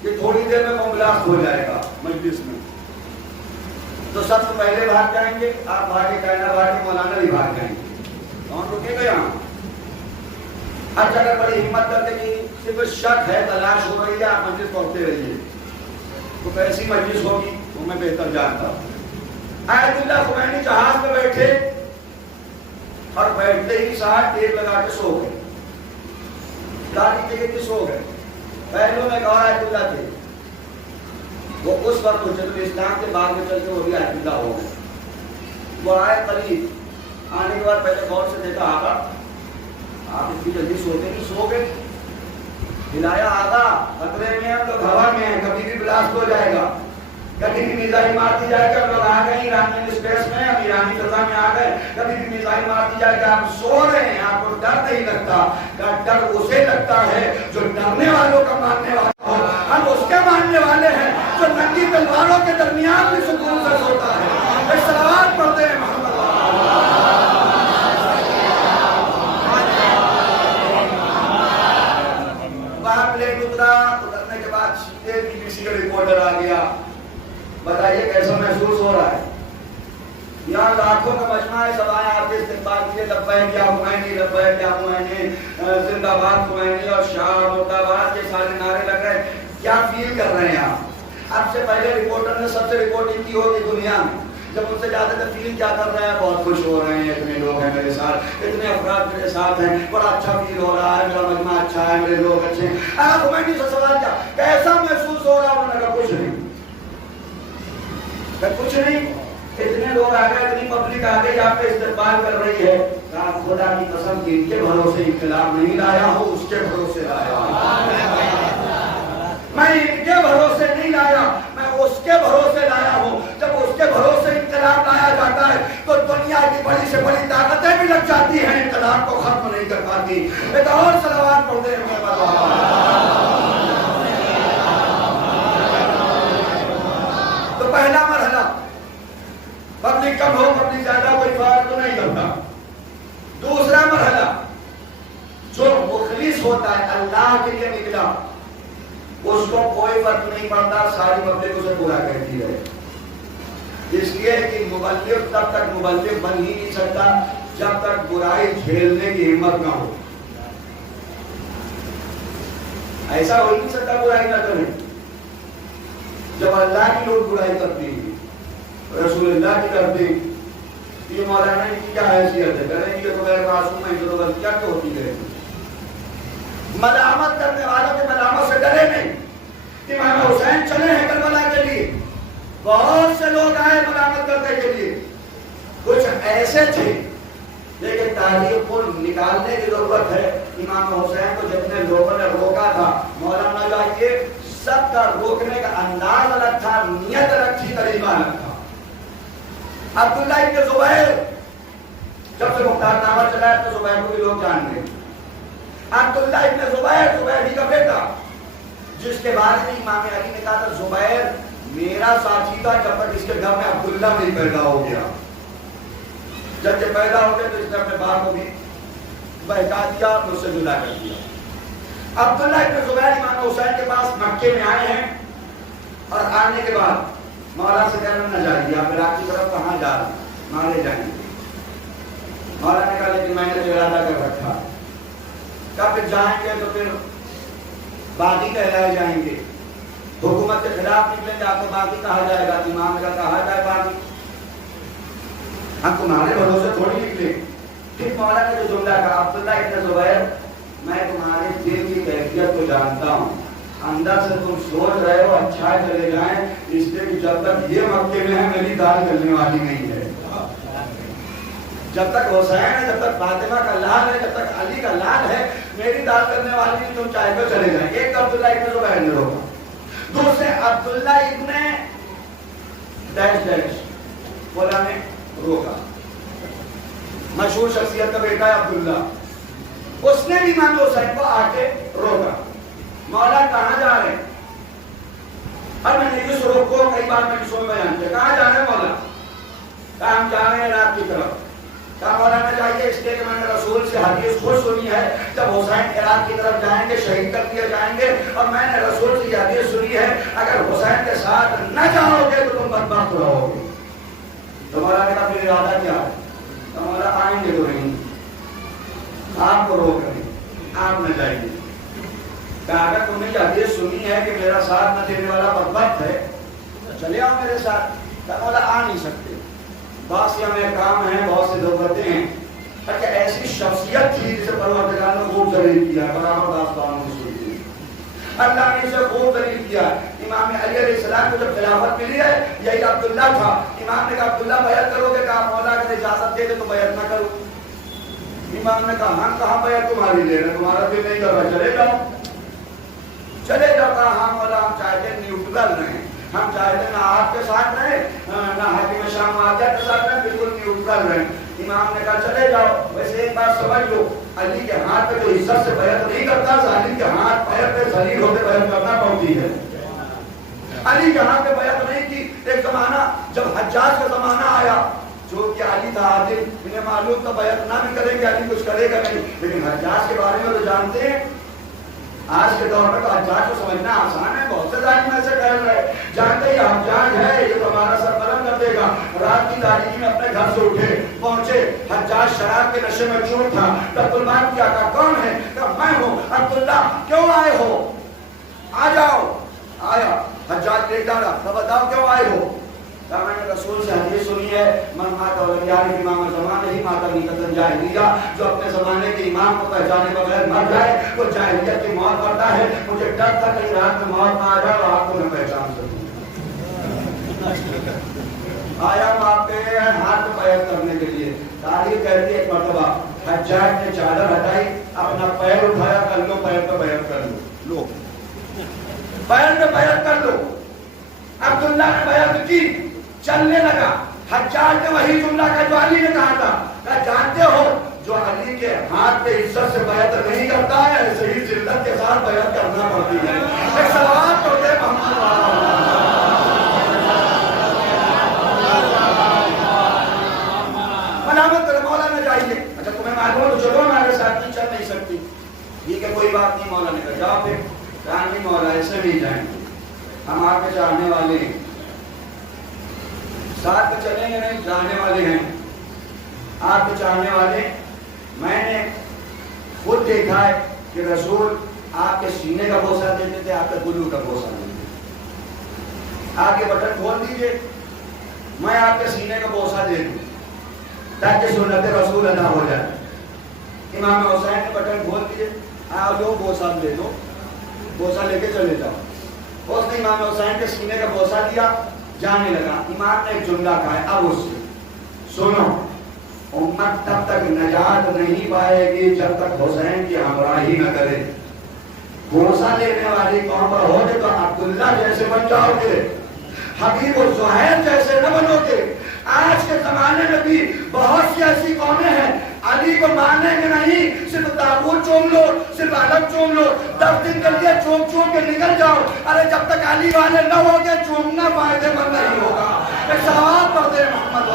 کہ تھوڑی دیر میں بم بلاسٹ ہو جائے گا مجلس میں تو سب سے پہلے بھاگ جائیں گے. آپ بھاگے کہنا بھاگے مولانا بھی بھاگ جائیں گے. کون رکے گا یہاں؟ اچھا اگر بڑی ہمت کرتے کہ صرف شک ہے تلاش ہو رہی ہے آپ مجلس پہنچتے رہیے تو کیسی مجلس ہوگی وہ میں بہتر جانتا ہوں. آیت اللہ خمینی جہاز میں بیٹھے اور بیٹھتے ہی ساتھ ٹیپ لگا کے سو گئے, گاڑی کے کے سو گئے. پہلو میں کہا آیت اللہ تھے وہ اس وقت حجت الاسلام کے بعد میں چل کے وہ بھی آیت اللہ ہو گئے. وہ آئے قریب آنے کے بعد پہلے غور سے دیکھا آقا آپ اتنی جلدی سوتے نہیں, سو گئے. ہلایا آقا خطرے میں ہم لوگ ہوا میں ہیں, کبھی بھی بلاسٹ ہو جائے گا, کبھی بھی میزائل مار دی جائے گا. ہم لوگ آ گئے ایرانی اسپیس میں, ہم ایرانی فضا میں آ گئے, کبھی بھی میزائل مار دی جائے گا. آپ سو رہے ہیں, آپ کو ڈر نہیں لگتا. ڈر اسے لگتا ہے جو ڈرنے والوں کا ماننے والا ہو. ہم اس کے ماننے والے ہیں جو ننگی تلواروں کے درمیان بھی سکون سے سوتا ہے. صلوات پڑھتے ہیں محمد اترنے کے بعد سیدھے BBC کا رپورٹر آ گیا. بتائیے کیسا محسوس ہو رہا ہے؟ یہاں لاکھوں کا مجمع ہے, سب آئے آپ کے استقبال کیے, لبیک یا خمینی لبیک یا خمینی, زندہ باد خمینی اور شاہ مرد آباد کے سارے نعرے لگ رہے ہیں. کیا فیل کر رہے ہیں آپ؟ اب سے پہلے رپورٹر نے سب سے رپورٹنگ کی ہوگی دنیا میں, جب ان سے جاتے تھے فیل کیا کر رہے ہیں؟ بہت خوش ہو رہے ہیں, اتنے لوگ ہیں میرے ساتھ, اتنے افراد میرے ساتھ ہیں, بڑا اچھا فیل ہو رہا ہے, میرا مجمع اچھا ہے, میرے لوگ اچھے ہیں. آپ خمینی سے سوال کیا کیسا محسوس ہو رہا ہے؟ انہوں نے کہا کچھ نہیں, کچھ نہیں. اتنے لوگ آ گئے, اتنی پبلک آ گئی, آپ کا استقبال کر رہی ہے. کہا خدا کی قسم کہ ان کے بھروسے انقلاب نہیں لایا ہوں, اس کے بھروسے لایا ہوں. میں ان کے بھروسے نہیں لایا, میں اس کے بھروسے لایا ہوں. جب اس کے بھروسے انقلاب لایا جاتا ہے تو دنیا کی بڑی سے بڑی طاقتیں بھی لگ جاتی ہیں, انقلاب کو ختم نہیں کر پاتی. ایک اور صلوات پڑھتے ہیں. تو پہلا مرحلہ پبلک کم ہو پبلک زیادہ کوئی فرق تو نہیں کرتا. دوسرا مرحلہ جو مخلص ہوتا ہے اللہ کے لیے نکلا اس کو کوئی فرق نہیں پڑتا, ساری پبلک اسے برا کہتی ہے. اس لیے کہ مبلغ تب تک مبلغ بن ہی نہیں سکتا جب تک برائی جھیلنے کی ہمت نہ ہو. ایسا ہو نہیں سکتا برائی نہ کرے. جب اللہ کی لوگ برائی کرتی ہے رسول اللہ کی کرتے یہ مولانا کی کیا حیثیت ہے؟ کریں گے تو غیر معصوم ہے تو غلطیاں کیا ہوتی ہے؟ ملامت کرنے والوں کے ملامت سے ڈرے نہیں. امام حسین چلے ہیں کربلا کے لیے, بہت سے لوگ آئے ملامت کرنے کے لیے, کچھ ایسے تھے لیکن تاریخ کو نکالنے کی ضرورت ہے. امام حسین کو جتنے لوگوں نے روکا تھا, مولانا جائیے سب کا روکنے کا انداز الگ تھا, نیت الگ تھی, طریقہ الگ تھا. عبداللہ ابن زبیر جب سے مختار نامہ چلا ہے تو زبیر کو بھی لوگ جان گئے. عبداللہ ابن زبیر, زبیر ہی کا بیٹا, جس کے بارے میں امام علی نے کہا تھا زبیر میرا ساتھی تھا جب تک اس کے گھر میں عبداللہ نہیں پیدا ہو گیا. جب یہ پیدا ہو گیا تو اس نے اپنے باپ کو بھی بہکا دیا, مجھ سے جدا کر دیا. عبداللہ ابن زبیر امام حسین کے پاس مکے میں آئے ہیں, اور آنے کے بعد مولا سے کہنا نہ جائیے, آپ عراق کی طرف کہاں جا رہے ہیں, مارے جائیں گے. مولا نے کہا لیکن میں نے ارادہ کر رکھا, کب جائیں گے تو پھر باغی کہلائے جائیں گے, حکومت کے خلاف نکلیں گے, آپ کو باغی کہا جائے گا. امام کا کہا جائے باغی, ہم تمہارے بھروسے تھوڑی نکلے. پھر مولا نے جو جملہ کہا, عبداللہ ابن زبیر میں تمہارے دل کی کیفیت کو جانتا ہوں, اندر سے تم سوچ رہے ہو اچھا چلے جائیں, اس لیے کہ جب تک یہ مکے میں ہے میری دال چلنے والی نہیں ہے. جب تک حسین ہے, جب تک فاطمہ کا لال ہے, جب تک علی کا لال ہے, میری دال کرنے والی نہیں, تم چاہے تو چلے جائیں. ایک عبداللہ ابن زبیر نے روکا. دوسرے عبداللہ ابن ڈیش ڈیش مولا نے روکا, مشہور شخصیت کا بیٹا ہے عبداللہ, اس نے بھی امام حسین کو آ کے روکا. مولا کہاں جا رہے ہیں؟ اور میں نے اس روک کو کئی بار میں کسوں میں بیان کیا, کہاں جا رہے ہیں مولا؟ کہاں ہم جا رہے ہیں عراق کی طرف. کہا مولانا چاہیے اس لیے کہ میں نے رسول سے حدیث خود سنی ہے, جب حسین عراق کی طرف جائیں گے شہید کر دیے جائیں گے, اور میں نے رسول سے یہ حدیث سنی ہے اگر حسین کے ساتھ نہ جاؤ گے تو تم بدبخت رہو گے. تو مولا نے کہا پھر ارادہ کیا ہے؟ تو مولا آئیں گے تو نہیں, آپ کو روک رہے ہیں, آپ نہ جائیے. کہا اگر تم نے یہ حدیث سنی ہے کہ میرا ساتھ نہ دینے والا بدبخت ہے تو چلے آؤ میرے ساتھ. کہا مولا آ نہیں سکتے, بہت سی ہمیں کام ہیں, بہت سی ضرورتیں ہیں. کہ ایسی شخصیت تھی جسے پروردگار نے خوب ذلیل کیا, برابر داستان میں سنی تھی, اللہ نے اسے خوب ذلیل کیا. امام علی علیہ السلام کو جب خلافت ملی ہے یہی عبداللہ تھا. امام نے کہا عبداللہ بیعت کرو گے؟ کہا مولا اگر اجازت دے دے تو بیعت نہ کرو. امام نے کہا ہم کہاں بیعت تمہاری لے رہے ہیں, تمہارا دل نہیں کر رہا, چلے جاؤ. چلے جاؤ. کہا ہاں مولا ہم چاہتے ہیں نیوٹرل رہیں, ہم چاہتے ہیں نہ آپ کے ساتھ رہیں نہ حاکم شام واقعہ کے ساتھ رہیں, بالکل نیوٹرل رہیں. امام نے کہا چلے جاؤ. ویسے ایک بات سمجھ لو, علی کے ہاتھ پہ جو عزت سے بیعت نہیں کرتا, ظالم کے ہاتھ پیر پہ ذلیل ہوتے بیعت کرنا پڑتی ہے. علی کے ہاتھ پہ بیعت نہیں کی. ایک زمانہ جب حجاج کا زمانہ آیا, جو کہ علی تھا عادل, انہیں معلوم تھا بیعت نہ بھی کریں گے علی کچھ کرے گا نہیں, لیکن حجاج کے بارے میں تو جانتے ہیں. آج کے دور میں تو حجاج کو سمجھنا آسان ہے, بہت سے ظالم ایسے کہہ رہے ہیں, جانتے یہ حجاج ہے, یہ تو ہمارا سر قلم کر دے گا. رات کی تاریکی میں اپنے گھر سے اٹھے پہنچے, حجاج شراب کے نشے میں چور تھا. تب طلبات کیا کہا کون ہے؟ کہا میں ہوں. عبداللہ کیوں آئے ہو؟ آ جاؤ. آیا, حجاج لے ڈالا. تو بتاؤ کیوں آئے ہو؟ کہا میں نے رسول سے حدیث سنی ہے, من ماتا ولیان امام زمانہ ہی ماتا نیتن جاہلیہ, جو اپنے زمانے کے امام کو پہچانے بغیر مر جائے وہ جاہلیت کی موت مرتا ہے. مجھے ڈر تھا کہ رات میں موت نہ آ جائے اور آپ کو میں پہچان سکوں. آیا ہم آپ کے ہاتھ میں بیعت کرنے کے لیے. تاریخ کہتی ہے ایک مرتبہ حجاج نے چادر ہٹائی, اپنا پیر اٹھایا, کر لو پیر پہ بیعت کر لو, پیر پہ بیعت کر لو. عبداللہ نے بیعت کی, چلنے لگا. حجاج نے وہی جملہ کہا جو علی نے کہا تھا, کہا جانتے ہو جو علی کے ہاتھ پہ عزت سے بیعت نہیں کرتا ہے ایسے ہی ذلت کے ساتھ بیعت کرنا پڑتی ہے. ایک صلوات پڑھتے ہیں محمد ملامت کرے مولا نہ جائیے. اچھا تمہیں معلوم ہے چلو ہمارے ساتھ نہیں, چل نہیں سکتی. ٹھیک ہے کوئی بات نہیں. مولا نے کہا جاؤ. پھر کہا نہیں مولا ایسے نہیں جائیں گے, ہم آپ کے چاہنے والے ہیں, ساتھ میں چلیں گے نہیں, جانے والے ہیں, آپ کے چاہنے والے. میں نے خود دیکھا ہے کہ رسول آپ کے سینے کا بوسہ دیتے تھے, آپ کے گلو کا بوسہ دیتے تھے. آپ کے بٹن کھول دیجئے, میں آپ کے سینے کا بوسہ دے دوں تاکہ سنت رسول ادا ہو جائے. امام حسین نے بٹن کھول دیے, آؤ جو بوسہ لے دو, بوسہ لے کے چلے جاؤ. اس نے امام حسین کے سینے کا بوسہ دیا, جانے لگا. امام نے ایک جملہ کہا ہے, اب اس سے سنو, امت تب تک نجات نہیں پائے گی جب تک حسین کی ہمراہی نہ کرے. بوسہ لینے والی قوم پر ہو تو عبداللہ جیسے بن جاؤ گے, حبیب و زہیر جیسے نہ بنو گے. آج کے زمانے میں بھی بہت سی ایسی قومیں ہیں, علی کو مانیں گے نہیں, صرف تابوت چوم لو, صرف علم چوم لو, 10 دن کے لیے چوم چوم کے نکل جاؤ. ارے جب تک علی والے نہ ہو گے چومنا فائدے مند نہیں ہوگا. ایک سوال پڑھتے محمد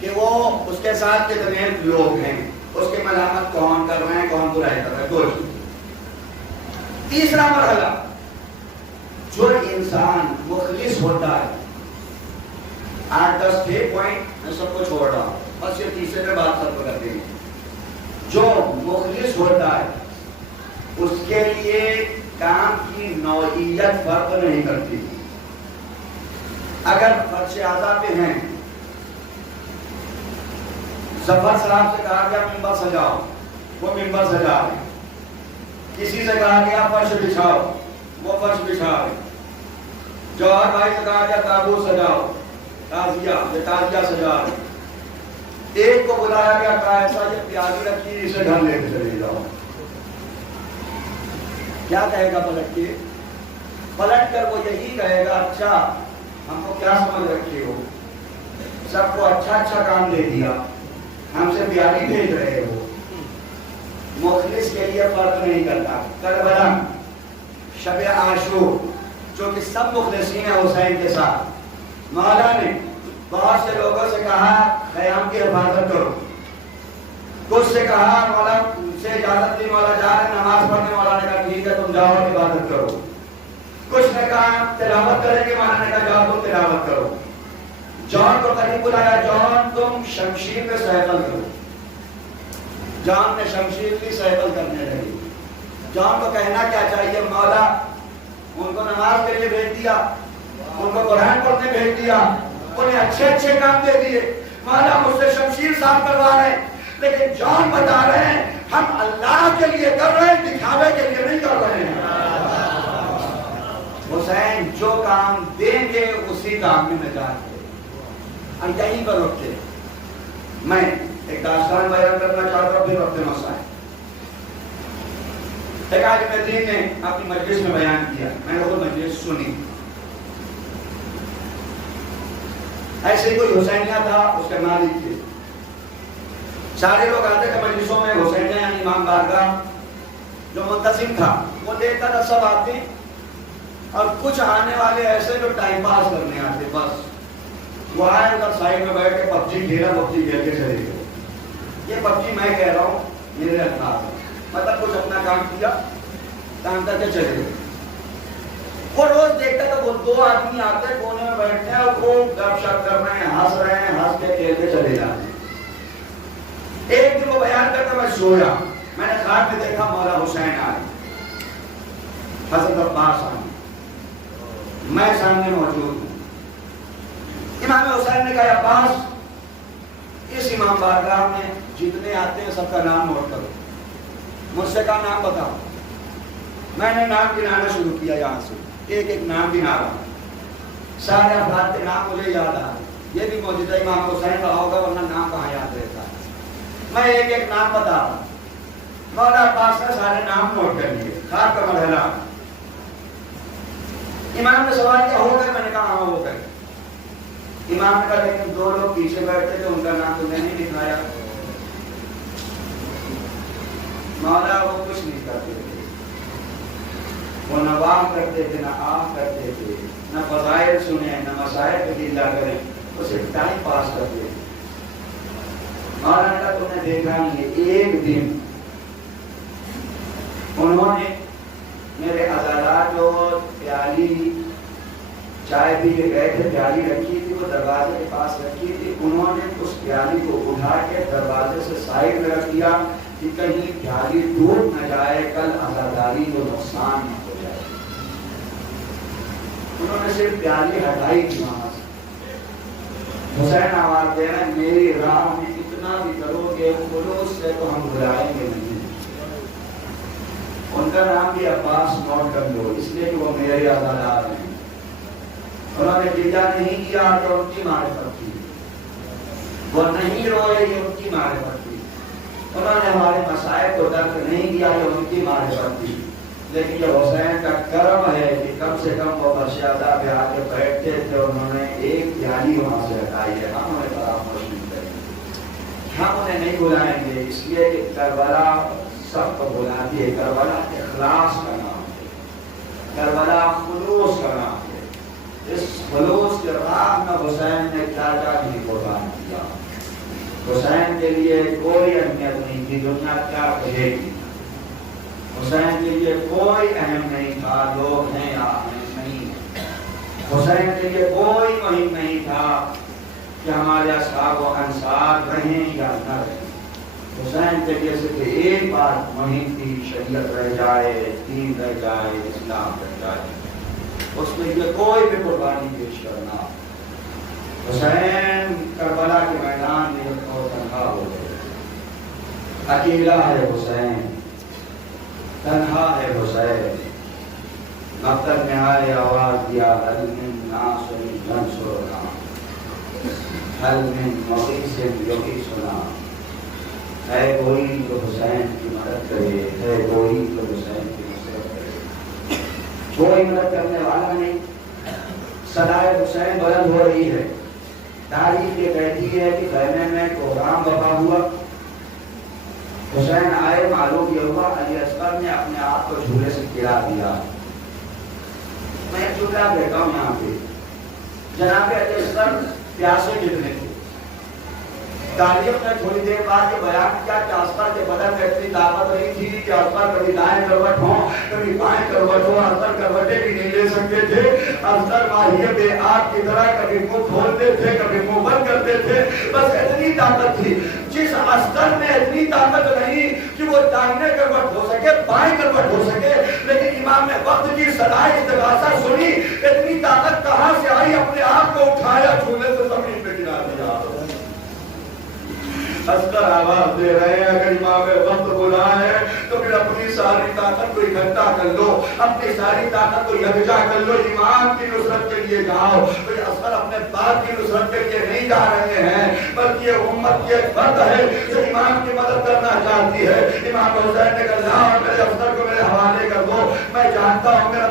کہ وہ اس کے ساتھ کتنے لوگ ہیں, اس کی ملامت کون کر رہے ہیں, کون برائی کر رہے ہیں. دو. تیسرا مرحلہ, جو انسان مخلص ہوتا ہے, 8-10 پوائنٹ میں سب کو چھوڑ رہا ہوں, بس یہ تیسرے میں بات سب کو کرتے ہیں. جو مخلص ہوتا ہے اس کے لیے کام کی نوعیت فرق نہیں کرتی. اگر فرش اعضاء پہ ہیں, ظفر صاحب سے کہا گیا ممبر سجاؤ, وہ ممبر سجا رہے. کسی سے کہا گیا فرش بچھاؤ, وہ فرش بچھا رہے. جوہر بھائی سے کہا گیا تابوت سجاؤ, تازیہ سجا رہے. ایک کو بلایا گیا, کہا ایسا یہ پیالی رکھی اسے گھر لے کے چلے جاؤ. کیا کہے گا پلٹ کے؟ پلٹ کر وہ یہی کہے گا, اچھا ہم کو کیا سمجھ رکھے ہو, سب کو اچھا اچھا کام دے دیا, ہم سے پیاری بھیج رہے ہو. مخلص کے لیے فرق نہیں کرتا. کربلا, شب عاشور, جو کہ سب مخلصین ہیں حسین کے ساتھ, مولا نے بہت سے لوگوں سے کہا خیام کی حفاظت کرو. کچھ سے کہا مولا سے اجازت دی, مولا جا رہے نماز پڑھنے, مولا نے کہا ٹھیک ہے تم جاؤ عبادت کرو. کچھ نے کہا تلاوت کریں گے, مولا نے کہا جاؤ تم تلاوت کرو. جان کو قریب بلایا, جان تم شمشیر پہ سیکل کرو. جان نے شمشیر کی سیکل کرنے لگی. جان کو کہنا کیا چاہیے, مولا ان کو نماز کے لیے بھیج دیا, ان کو قرآن پڑھنے بھیج دیا, انہیں اچھے اچھے کام دے دیے, مولا مجھ سے شمشیر صاف کروا رہے ہیں, لیکن جان بتا رہے ہیں ہم اللہ کے لیے کر رہے ہیں, دکھاوے کے لیے نہیں کر رہے ہیں. حسین جو کام دیں گے اسی کام میں نجات ہے. یہیں پر رکھتے. میں ایک داستان بیان کرنا چاہتا ہوں, پھر رکھتے مسائل. ایک عالم دین نے اپنی مجلس میں بیان کیا, میں نے وہ مجلس سنی. ایسے ہی کوئی حسینیہ تھا, اس کے مالک تھے. سارے لوگ آتے تھے مجلسوں میں, حسینیہ یعنی امام بارگاہ جو منتظم تھا وہ دیکھتا تھا سب آتے, اور کچھ آنے والے ایسے جو ٹائم پاس کرنے آتے, بس وہ آئے ادھر سائڈ میں بیٹھ کے پبجی کھیلا, پبجی کھیل کے چلے گئے. یہ پبجی میں کہہ رہا ہوں میرے الفاظ ہے, مطلب کچھ اپنا کام کیا, کام کر کے چلے گئے. وہ روز دیکھتا تھا وہ 2 آدمی آتے کونے میں بیٹھتے ہیں, اور وہ گپ شپ کر رہے ہیں, ہنس رہے ہیں, ہنس کے کھیل کے چلے جاتے ہیں. ایک دن وہ بیان کرتا, میں سویا, میں نے خواب میں دیکھا مولا حسین آئے, حضرت عباس آئے, میں سامنے موجود ہوں. امام حسین نے کہا عباس, اس امام بارگاہ میں جتنے آتے ہیں سب کا نام نوٹ کرو, مجھ سے کہا نام بتاؤ. میں نے نام گنانا شروع کیا, یہاں سے ایک ایک نام گنا رہا. سارے افراد کے نام مجھے یاد آ رہے. یہ بھی موجودہ امام حسین کا ہوگا, ورنہ نام کہاں یاد رہتا ہے. میں ایک ایک نام بتا رہا. مولا عباس نے سارے نام نوٹ کر لیے. خواب کا مرحلہ. امام نے سوال کیا ہو گئے, میں نے کہا ہاں ہو گئے. امام نے کہا لیکن 2 لوگ پیچھے بیٹھتے تھے, ان کا نام تم نے نہیں لکھایا. مولا وہ کچھ نہیں کرتے تھے, وہ نہ واہ کرتے تھے, نہ آہ کرتے تھے, نہ فضائل سنیں, نہ مسائل پہ دل جا کریں, وہ صرف ٹائم پاس کرتے تھے. مولا نے کہا تم نے دیکھا نہیں, ایک دن انہوں نے میرے عضلات اور پیالی چائے پی کے گئے تھے، پیالی رکھی تھی، وہ دروازے کے پاس رکھی تھی، انہوں نے اس پیالی کو اٹھا کے دروازے سے سائڈ میں رکھ دیا کہ کہیں پیالی ٹوٹ نہ جائے، کل عزاداری کو نقصان نہ ہو جائے۔ انہوں نے صرف پیالی ہٹائی تھی وہاں سے۔ حسین آواز دے رہے ہیں میری راہ میں اتنا بھی کرو گے خلوص سے تو ہم بلائیں گے نہیں۔ ان کا نام بھی عباس نوٹ کر لو، اس لیے کہ وہ میرے آزادار ہیں۔ انہوں نے جدا نہیں کیا تو ان کی معرفت تھی، وہ نہیں روئے یہ ان کی معرفت تھی، انہوں نے ہمارے مسائل کو درک نہیں کیا یہ ان کی معرفت تھی۔ لیکن یہ حسین کا کرم ہے کہ کم سے کم وہ برشادہ پہ آ کے بیٹھتے تھے، انہوں نے ایک پیالی وہاں سے ہٹائی ہے، ہم انہیں فراموش نہیں کریں گے، ہم انہیں نہیں بلائیں گے، اس لیے کہ کربلا سب کو بلاتی ہے۔ کربلا اخلاص کا نام ہے، کربلا خلوص کا نام ہے۔ اس خلوص کے راہ میں حسین نے کیا کیا نہیں قربان کیا۔ حسین کے لیے کوئی اہمیت نہیں تھی دنیا کیا کہے گی، حسین کے لیے کوئی اہم نہیں تھا لوگ ہیں یا نہیں، حسین کے لیے کوئی مہم نہیں تھا کہ ہمارے اصحاب و انصار رہیں یا نہ رہیں۔ حسین کے لیے صرف ایک بات مہم تھی، شریعت رہ جائے، دین رہ جائے، اسلام رہ جائے، اس کے لیے کوئی بھی قربانی پیش کرنا۔ حسین کربلا کے میدان میں تنہا ہو گئے، اکیلا ہے حسین، تنہا ہے حسین۔ مقتل میں آئے آواز دیا حل من ناصر ینصرنا، حل من مغیث یغیثنا، ہے کوئی جو حسین کی مدد کرے، ہے کوئی جو حسین کی نصرت کرے۔ کوئی مدد کرنے والا نہیں، صدائے حسین بلند ہو رہی ہے۔ تاریخ یہ کہتی ہے کہ خیمے میں کوہرام بپا ہوا، حسین آئے، معلوم یہ ہوا علی اصغر نے اپنے آپ کو جھولے سے گرا دیا۔ میں ایک جملہ کہتا ہوں یہاں پہ، جناب علی اصغر پیاسے کتنے تھے؟ تاریخ نے تھوڑی دیر بعد یہ بیان کیا کہ اصغر کے بدن میں اتنی طاقت نہیں تھی کہ اصغر کبھی دائیں کروٹ ہو کبھی بائیں کروٹ ہو، اصغر کروٹیں بھی نہیں لے سکتے تھے۔ اصغر ماہیے بے آگ کی طرح کبھی منہ کھولتے تھے کبھی منہ بند کرتے تھے، بس اتنی طاقت تھی۔ جس اصغر میں اتنی طاقت نہیں کہ وہ دائیں کروٹ ہو سکے بائیں کروٹ ہو سکے، لیکن امام نے وقت کی صدائے استغاثہ سنی، اتنی طاقت کہاں سے آئی؟ اپنے آپ کو اٹھایا، جھولے سے زمین پہ گرا دیا۔ اصغر آواز دے رہے ہیں اگر امام وقت بلائے تو پھر اپنی ساری طاقت کو اکٹھا کر لو، اپنی ساری طاقت کو یکجا کر لو، امام کی نصرت کے لیے جاؤ۔ تو یہ اصغر اپنے باپ کی نصرت کے لیے نہیں جا رہے ہیں، بلکہ یہ امت کی ایک فرد ہے جو امام کی مدد کرنا چاہتی ہے۔ امام حسین نے کہا لاؤ میرے اصغر کو میرے حوالے کر دو، میں جانتا ہوں میرا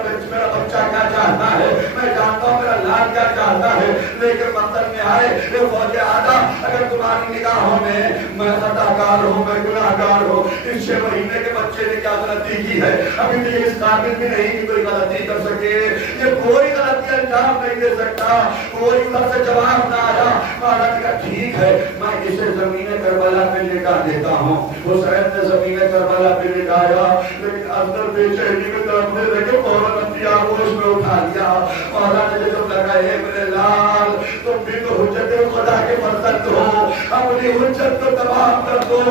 بچہ کیا چاہتا ہے، میں جانتا ہوں میرا لال کیا چاہتا ہے، لیکن مقتل میں آئے یہ فوج اعلیٰ اگر تمہاری نگاہوں میں میں خطا کار ہوں، میں گناہ گار ہوں، اس 6 مہینے کے بچے نے کیا غلطی کی ہے، ابھی تو اس قابل بھی نہیں کہ کوئی غلطی کر سکے، یہ کوئی غلطی انجام نہیں دے سکتا۔ کوئی ادھر سے جواب نہ آیا، مولا نے کہا ٹھیک ہے میں اسے زمین کربلا پہ لٹا دیتا ہوں۔ حسین نے زمین کربلا پہ لٹایا، لیکن اصغر بے چینی میں تڑپنے لگے، فوراً اپنی آغوش میں اٹھا لیا۔ مولا نے جب لگا ہے میرے لال تم بھی تو حجت خدا کے فرزند ہو، اپنی حجت کو تمام کر دو،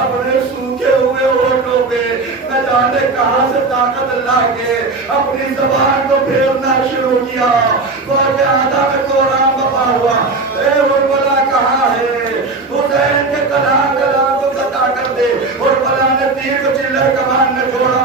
اپنے سوکھے ہوئے ہونٹوں پہ نہ جانے کہاں سے طاقت لا کے اپنی زبان کو پھیرنا شروع کیا۔ فوج اعلیٰ میں کوہرام بپا ہوا، اے کربلا کہاں ہے؟ حسین کے کلام کو قطع کر دے۔ کربلا نے تیر کو چلے کمان میں چھوڑا،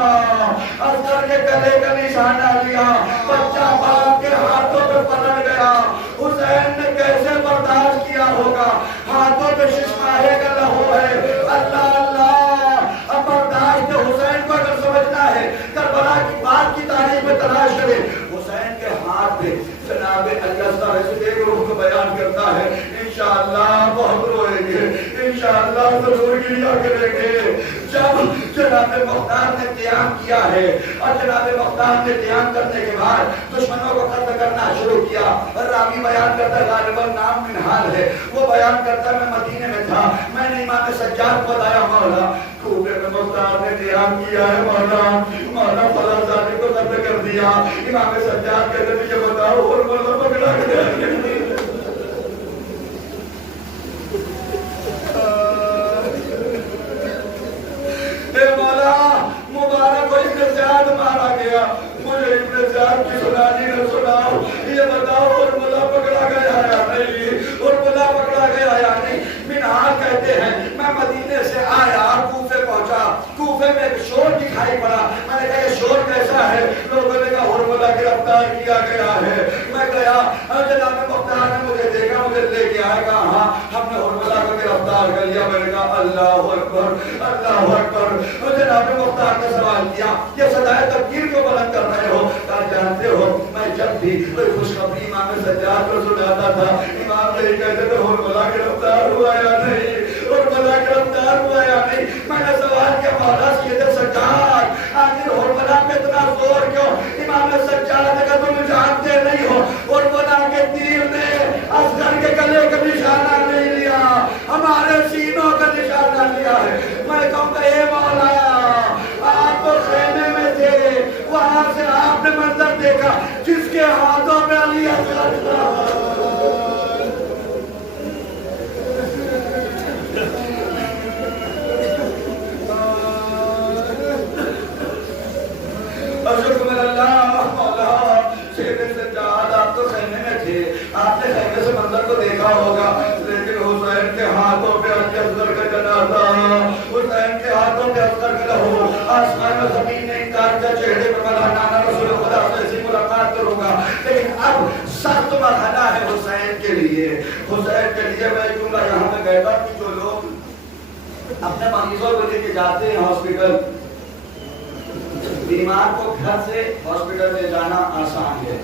اصغر کے گلے کا نشانہ لیا، بچہ باپ کے ہاتھوں پہ پلٹ گیا۔ حسین نے کیسے برداشت کیا ہوگا؟ ہاتھوں پہ ششماہے کا لہو ہے، اللہ اللہ۔ اب برداشت حسین کو اگر سمجھنا ہے کربلا کی بات کی تاریخ میں تلاش کرے، حسین کے ہاتھ پہ جناب علی اصغر ایسے ایک روح کو بیان کرتا ہے، انشاءاللہ بہت روئیں گے، انشاءاللہ ضرور گریا کریں گے۔ جب جناب مختار نے قیام کیا ہے اور جناب مختار نے قیام کرنے کے بعد دشمنوں کو قتل کرنا شروع کیا، راوی بیان کرتا ہے غالباً نام منحال ہے، وہ بیان کرتا ہے میں مدینے میں تھا، میں نے امام سجاد کو بتایا مولا کوفے میں مختار نے قیام کیا ہے، مولا فلاں ظالم کو قتل کر دیا دیا. امام سجاد کہتے مجھے بتاؤ اور مولا پکڑا گیا. اے مولا مبارک کو ابن زیاد مارا گیا, مجھے ابن زیاد کی سنانی نہ سناؤ, یہ بتاؤ اور مولا پکڑا گیا یا نہیں, اور مولا پکڑا گیا یا نہیں. منہاج کہتے ہیں میں مدینے سے آیا, کوفے پہنچا, کوفے میں ایک شور دکھائی پڑا. میں نے کہا یہ شور کیسا ہے؟ لوگوں نے کہا ہرملہ گرفتار کیا گیا ہے. میں گیا, جناب مختار نے مجھے دیکھا, مجھے لے کے آئے, کہا ہاں ہم نے ہرملہ کو گرفتار کر لیا. میں نے کہا اللہ اکبر اللہ اکبر. جناب مختار نے سوال کیا یہ صدائے تکبیر کو بلند کر رہے ہو؟ کہا جانتے ہو میں جب بھی کوئی خوشخبری امام سجاد کو سناتا تھا, امام یہی کہتے تھے ہرملہ گرفتار ہوا یا نہیں, ہرملہ گرفتار ہوا یا نہیں. میں نے سوال کیا مولا سید سجاد آخر ہرملہ پہ اتنا زور کیوں؟ امام سجاد نے کہا تم جانتے نہیں ہو ہرملہ کے تیر نے اصغر کے گلے کا نشانہ نہیں لیا, ہمارے سینوں کا نشانہ لیا ہے. میں کہوں گا اے مولا آپ تو خیمے میں تھے, وہاں سے آپ نے منظر دیکھا جس کے ہاتھوں میں علی اصغر تھا. شکر اللہ مولا سید سجاد آپ تو خیمے میں تھے, آپ نے خیمے سے منظر کو دیکھا ہوگا, لیکن حسین کے ہاتھوں پہ علی اصغر کا جنازہ, حسین کے ہاتھوں پہ اصغر کا لہو, آسمان و زمین نے انکار کا چہرے پر ملا نانا رسول خدا سے ایسی ملاقات کروں گا. لیکن اب سخت مرحلہ ہے حسین کے لیے, حسین کے لیے میں کیوں نہ یہاں پہ کہتا کہ جو لوگ اپنے مریضوں کو لے کے جاتے ہیں ہاسپٹل, بیمار کو گھر سے ہاسپٹل میں جانا آسان ہے,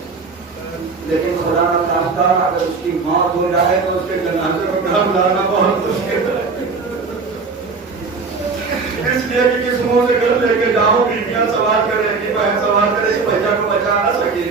لیکن خدا نہ خواستہ اگر اس کی موت ہو جائے تو اس کے جنازے کو گھر لانا بہت مشکل ہے. اس لیے کہ کس منہ سے گھر لے کے جاؤ, بیویاں سوال کریں گی, بہن سوال کرے گی بچہ کو بچا نہ سکے,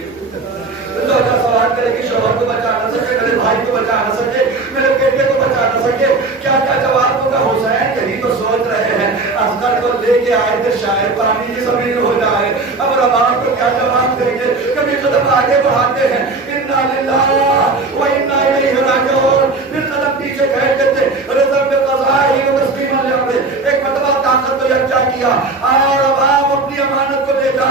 زوجہ سوال کرے گی شوہر کو بچا نہ سکے, میرے بھائی کو بچا نہ سکے, میرے بیٹے کو بچا نہ سکے. کیا کیا جواب ہوگا؟ حسین یہی تو سوچ رہے ہیں, اصغر کو لے کے آئے تھے شاید پانی کی زمین ہو جائے, اب رباب کو کیا جواب دیں گے؟ کبھی قدم آگے بڑھاتے ہیں انا للہ و انا الیہ راجعون, پھر قدم پیچھے کھینچ دیتے رضا بقضائہ و تسلیما لامرہ. ایک مرتبہ طاقت کو یکجا کیا, اور رباب اپنی امانت کو لے جا.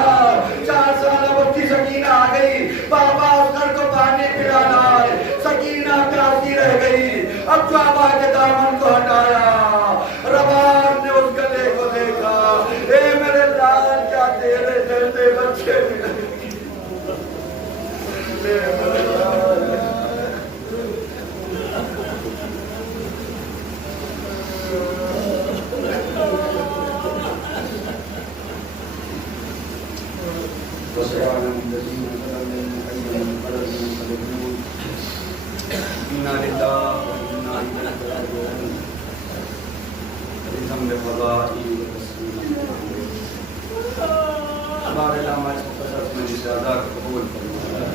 4 سالہ بچی سکینہ آ گئی, بابا اصغر کو پانی پلانا ہے, سکینہ پیاسی رہ گئی. اب جو آبا کے دامن کو ہٹایا, رباب نے اس گلے کو دیکھا, اے میرے لال کیا تیرے جیسے بچے ہمارے علامہ اس قصص میں زیادہ قبول فرمائے,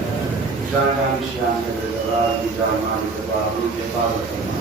جان شیان کے دربار کی جان مالی کے باوجود کے بعد